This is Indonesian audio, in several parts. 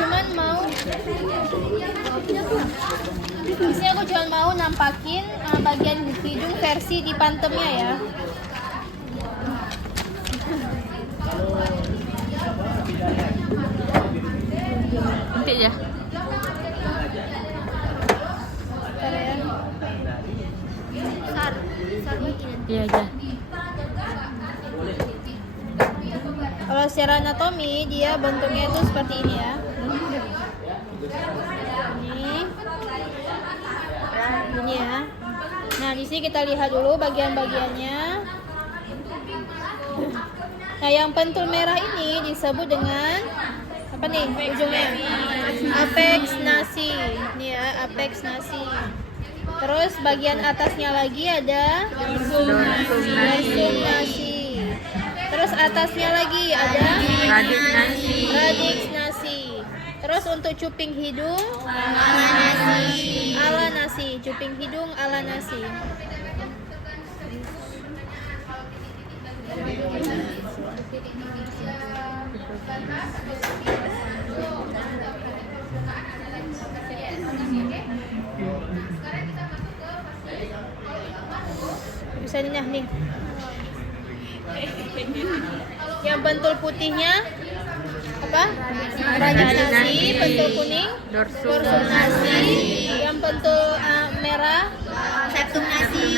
cuman mau nampakin bagian hidung versi di pantemnya ya. Nanti aja. Bentar ya. Iya aja. Kalau secara anatomi dia bentuknya itu seperti ini ya. Ini ya. Nah, di sini kita lihat dulu bagian-bagiannya. Nah, yang pentul merah ini disebut dengan apa nih ujungnya? Apex nasi. Ini ya, apex nasi. Terus bagian atasnya lagi ada dorsum nasi. Terus atasnya lagi ada radix nasi. Terus untuk cuping hidung ala nasi. Cuping hidung ala nasi. Bisa nih. Yang pentul putihnya apa? Radix nasi, pentul kuning dorsum nasi, yang pentul merah septum nasi.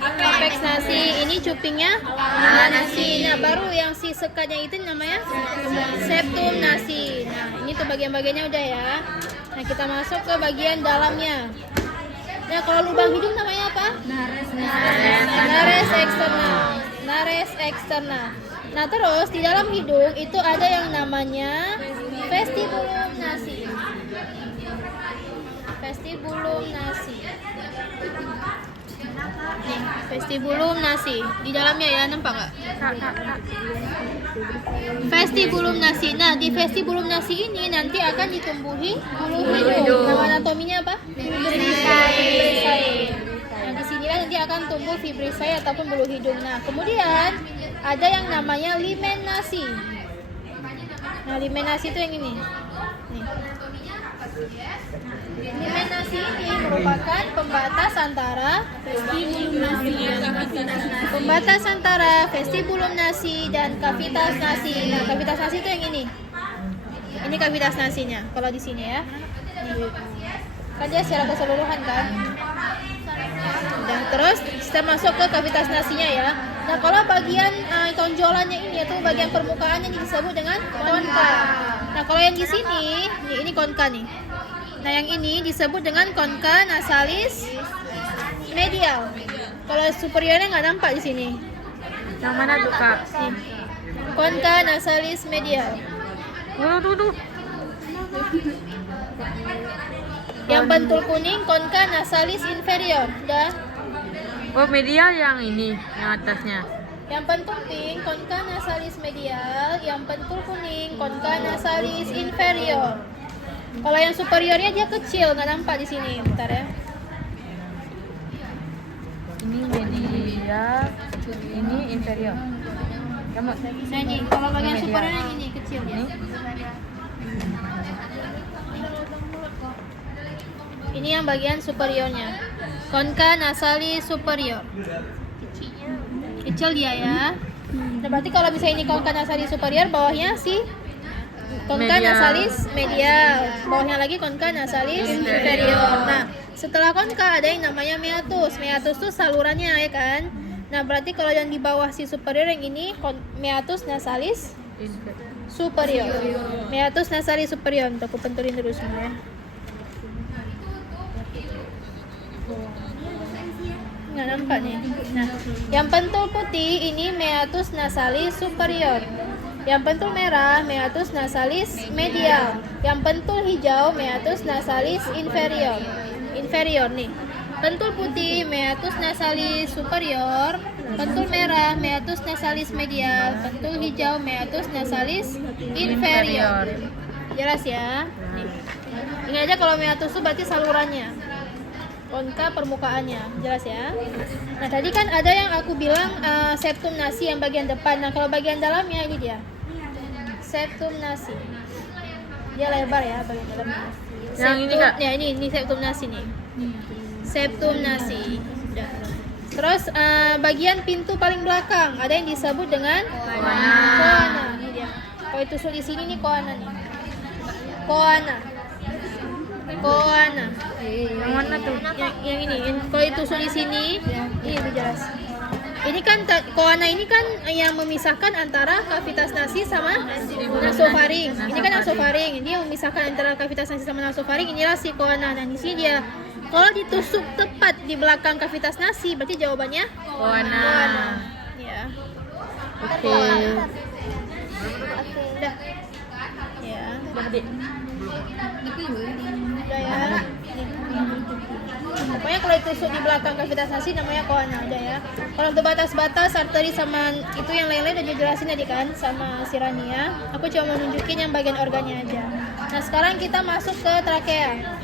Apex nasi, ini cupingnya ala nasi. Nah, baru yang si sekatnya itu namanya septum nasi. Nah, ini tuh bagian-bagiannya udah ya. Nah, kita masuk ke bagian dalamnya. Nah, kalau lubang hidung namanya apa? Nares eksternal. Nares eksternal. Nah, terus di dalam hidung itu ada yang namanya vestibulum nasi. Vestibulum nasi. Nih, vestibulum nasi. Di dalamnya ya, nampak nggak? Vestibulum nasi. Nah, di vestibulum nasi ini nanti akan ditumbuhi bulu hidung. Nama anatominya apa? Fibrisae. Nah, di sinilah nanti akan tumbuh fibrisae ataupun bulu hidung. Nah, kemudian ada yang namanya limen nasi. Nah, limen nasi itu yang ini. Nih. Limen nasi ini merupakan pembatas antara vestibulum nasi dan kavitas nasi. Nah, kavitas nasi itu yang ini. Ini kavitas nasinya. Kalau di sini ya. Kan dia secara keseluruhan kan. Nah, terus kita masuk ke kavitas nasinya ya. Nah, kalau bagian tonjolannya ini yaitu bagian permukaannya ini disebut dengan konka. Nah, kalau yang di sini, ini konka nih. Nah, yang ini disebut dengan konka nasalis medial. Kalau superiornya nggak nampak di sini. Yang mana tuh, Kak? Nih. Konka nasalis medial. Tuh. Yang bentul kuning konka nasalis inferior. Udah. Oh, medial yang ini, yang atasnya. Yang bentul pink konka nasalis medial, yang bentul kuning konka nasalis inferior. Kalau yang superiornya dia kecil, nggak nampak di sini. Bentar ya. Ini medial, ini inferior. Kamu Nah, ini kalau bagian superiornya ini kecil ya. Ini yang bagian superiornya. Konka nasalis superior. Kecil dia ya. Nah, berarti kalau misalnya ini konka nasalis superior, bawahnya si konka nasalis medial, bawahnya lagi konka nasalis inferior. Nah, setelah konka ada yang namanya meatus. Meatus tuh salurannya ya kan. Nah, berarti kalau yang di bawah si superior yang ini meatus nasalis superior. Meatus nasalis superior. Untuk aku pentulin dulu semua ya. Nggak nampak nih. Nah, yang pentul putih ini meatus nasalis superior. Yang pentul merah meatus nasalis medial. Yang pentul hijau meatus nasalis inferior. Inferior nih. Pentul putih meatus nasalis superior. Pentul merah meatus nasalis medial. Pentul hijau meatus nasalis inferior. Jelas ya? Nih. Ini aja kalau meatus itu berarti salurannya. Konka permukaannya, jelas ya. Nah, tadi kan ada yang aku bilang septum nasi yang bagian depan. Nah, kalau bagian dalamnya ini dia septum nasi. Dia lebar ya bagian dalamnya. Yang ini, Kak? Ya ini septum nasi nih. Septum nasi. Udah. Terus bagian pintu paling belakang ada yang disebut dengan koana. Ini dia. Kalau ditusuk di sini nih koana nih. Koana. Yang mana tuh? Yang ini. Kalau ditusuk di sini, ini lebih jelas. Ini kan koana ini kan yang memisahkan antara kavitas nasi sama nasofaring. Ini kan nasofaring. Ini yang memisahkan antara kavitas nasi sama nasofaring. Inilah si koana. Dan di sini dia. Kalau ditusuk tepat di belakang kavitas nasi, berarti jawabannya Koana. Ya. Oke. Udah. Ya. Udah, Dek. Udah ya. Pokoknya kalau ditusuk di belakang kavitas nasi namanya koana, udah ya. Kalau untuk batas-batas arteri sama itu yang lain-lain udah dijelasin tadi kan sama si Rania. Aku cuma mau nunjukin yang bagian organnya aja. Nah sekarang kita masuk ke trakea.